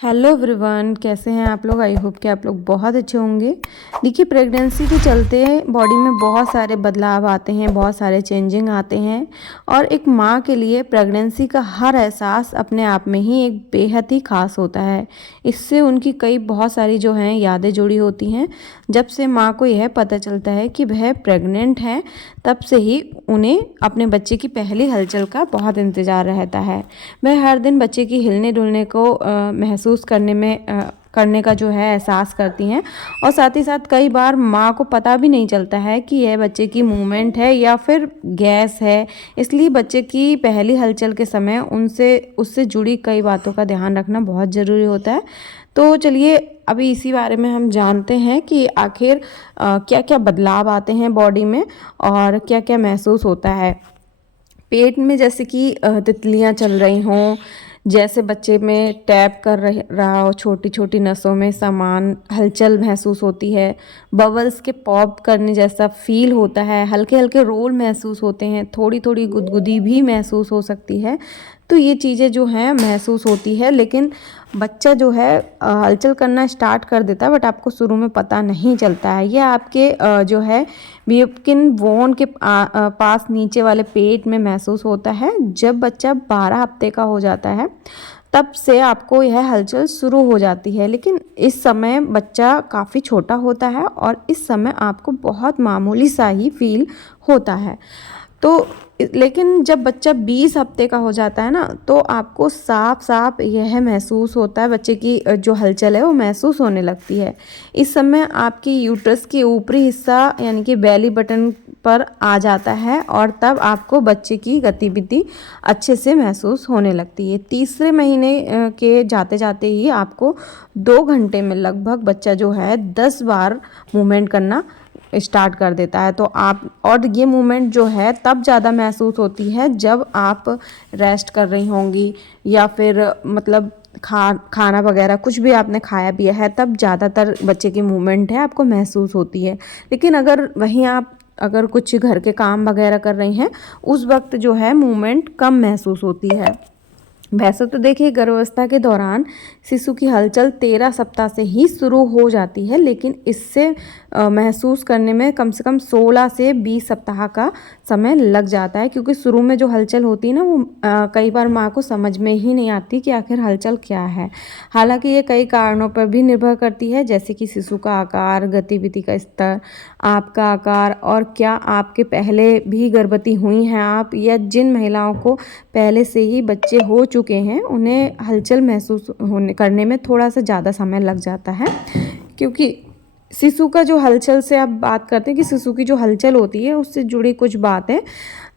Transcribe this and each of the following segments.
Hello everyone, कैसे हैं आप लोग। आई होप कि आप लोग बहुत अच्छे होंगे। देखिए, प्रेगनेंसी के चलते बॉडी में बहुत सारे बदलाव आते हैं, बहुत सारे चेंजिंग आते हैं और एक माँ के लिए प्रेगनेंसी का हर एहसास अपने आप में ही एक बेहद ही खास होता है। इससे उनकी कई बहुत सारी जो हैं यादें जुड़ी होती हैं। जब से माँ को यह पता चलता है कि वह प्रेग्नेंट है, तब से ही उन्हें अपने बच्चे की पहली हलचल का बहुत इंतज़ार रहता है। वह हर दिन बच्चे की हिलने डुलने को महसूस करने का जो है एहसास करती हैं और साथ ही साथ कई बार माँ को पता भी नहीं चलता है कि यह बच्चे की मूवमेंट है या फिर गैस है। इसलिए बच्चे की पहली हलचल के समय उससे जुड़ी कई बातों का ध्यान रखना बहुत ज़रूरी होता है। तो चलिए अभी इसी बारे में हम जानते हैं कि आखिर क्या क्या बदलाव आते हैं बॉडी में और क्या क्या महसूस होता है। पेट में जैसे कि तितलियां चल रही हों, जैसे बच्चे में टैप रहा हो, छोटी छोटी नसों में सामान हलचल महसूस होती है, बबल्स के पॉप करने जैसा फील होता है, हल्के हल्के रोल महसूस होते हैं, थोड़ी थोड़ी गुदगुदी भी महसूस हो सकती है। तो ये चीज़ें जो हैं महसूस होती है, लेकिन बच्चा जो है हलचल करना स्टार्ट कर देता है, बट आपको शुरू में पता नहीं चलता है। यह आपके जो है ब्यूबकिन बोन के पास नीचे वाले पेट में महसूस होता है। जब बच्चा 12 हफ्ते का हो जाता है, तब से आपको यह हलचल शुरू हो जाती है। लेकिन इस समय बच्चा काफ़ी छोटा होता है और इस समय आपको बहुत मामूली सा ही फील होता है। तो लेकिन जब बच्चा 20 हफ्ते का हो जाता है ना, तो आपको साफ साफ यह महसूस होता है, बच्चे की जो हलचल है वो महसूस होने लगती है। इस समय आपकी यूट्रस की ऊपरी हिस्सा यानी कि बेली बटन पर आ जाता है और तब आपको बच्चे की गतिविधि अच्छे से महसूस होने लगती है। तीसरे महीने के जाते जाते ही आपको 2 घंटे में लगभग बच्चा जो है 10 बार मूवमेंट करना स्टार्ट कर देता है। तो आप और ये मूवमेंट जो है तब ज़्यादा महसूस होती है जब आप रेस्ट कर रही होंगी या फिर मतलब खाना वगैरह कुछ भी आपने खाया पिया है, तब ज़्यादातर बच्चे की मूवमेंट है आपको महसूस होती है। लेकिन अगर कुछ घर के काम वगैरह कर रही हैं, उस वक्त जो है मूवमेंट कम महसूस होती है। वैसे तो देखिए, गर्भावस्था के दौरान शिशु की हलचल 13 सप्ताह से ही शुरू हो जाती है, लेकिन इससे महसूस करने में कम से कम 16 से 20 सप्ताह का समय लग जाता है, क्योंकि शुरू में जो हलचल होती है ना, वो कई बार माँ को समझ में ही नहीं आती कि आखिर हलचल क्या है। हालांकि ये कई कारणों पर भी निर्भर करती है, जैसे कि शिशु का आकार, गतिविधि का स्तर, आपका आकार और क्या आपके पहले भी गर्भवती हुई हैं आप, या जिन महिलाओं को पहले से ही बच्चे हो चुके हैं उन्हें हलचल महसूस करने में थोड़ा सा ज़्यादा समय लग जाता है। क्योंकि शिशु का जो हलचल से आप बात करते हैं कि शिशु की जो हलचल होती है उससे जुड़ी कुछ बातें,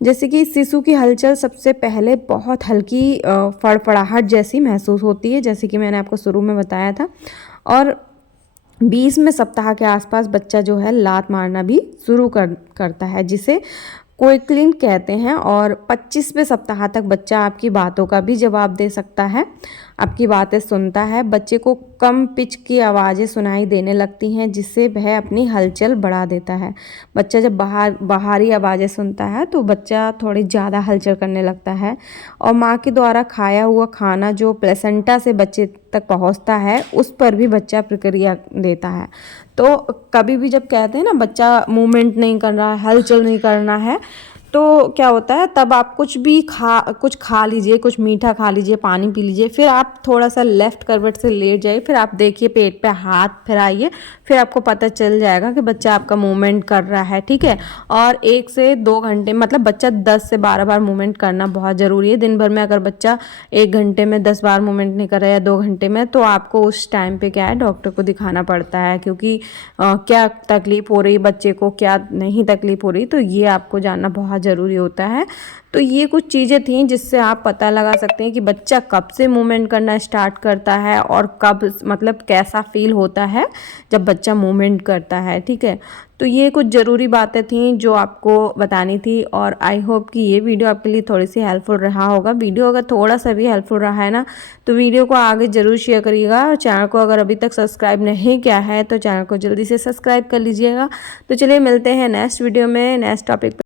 जैसे कि शिशु की हलचल सबसे पहले बहुत हल्की फड़फड़ाहट जैसी महसूस होती है, जैसे कि मैंने आपको शुरू में बताया था। और 20वें सप्ताह के आसपास बच्चा जो है लात मारना भी शुरू करता है, जिसे क्विकलिंग कहते हैं। और 25वें सप्ताह तक बच्चा आपकी बातों का भी जवाब दे सकता है, आपकी बातें सुनता है। बच्चे को कम पिच की आवाज़ें सुनाई देने लगती हैं, जिससे वह अपनी हलचल बढ़ा देता है। बच्चा जब बाहरी आवाज़ें सुनता है तो बच्चा थोड़ी ज़्यादा हलचल करने लगता है। और माँ के द्वारा खाया हुआ खाना जो प्लेसेंटा से बच्चे तक पहुँचता है, उस पर भी बच्चा प्रतिक्रिया देता है। तो कभी भी जब कहते हैं ना बच्चा मूवमेंट नहीं कर रहा है, हलचल नहीं करना है, तो क्या होता है, तब आप कुछ खा लीजिए, कुछ मीठा खा लीजिए, पानी पी लीजिए, फिर आप थोड़ा सा लेफ्ट करवट से लेट जाइए, फिर आप देखिए पेट पे हाथ फिराइए, फिर आपको पता चल जाएगा कि बच्चा आपका मूवमेंट कर रहा है। ठीक है। और 1 से 2 घंटे मतलब बच्चा 10 से 12 बार मूवमेंट करना बहुत ज़रूरी है। दिन भर में अगर बच्चा 1 घंटे में 10 बार मूवमेंट नहीं कर रहा है या 2 घंटे में, तो आपको उस टाइम पे क्या है, डॉक्टर को दिखाना पड़ता है, क्योंकि क्या तकलीफ हो रही बच्चे को, क्या नहीं तकलीफ हो रही, तो ये आपको जानना बहुत ज़रूरी होता है। तो ये कुछ चीज़ें थी जिससे आप पता लगा सकते हैं कि बच्चा कब से मूवमेंट करना स्टार्ट करता है और कब मतलब कैसा फील होता है जब बच्चा मूवमेंट करता है। ठीक है। तो ये कुछ ज़रूरी बातें थी जो आपको बतानी थी, और आई होप कि ये वीडियो आपके लिए थोड़ी सी हेल्पफुल रहा होगा। वीडियो अगर थोड़ा सा भी हेल्पफुल रहा है ना, तो वीडियो को आगे ज़रूर शेयर करिएगा, और चैनल को अगर अभी तक सब्सक्राइब नहीं किया है तो चैनल को जल्दी से सब्सक्राइब कर लीजिएगा। तो चलिए मिलते हैं नेक्स्ट वीडियो में नेक्स्ट टॉपिक।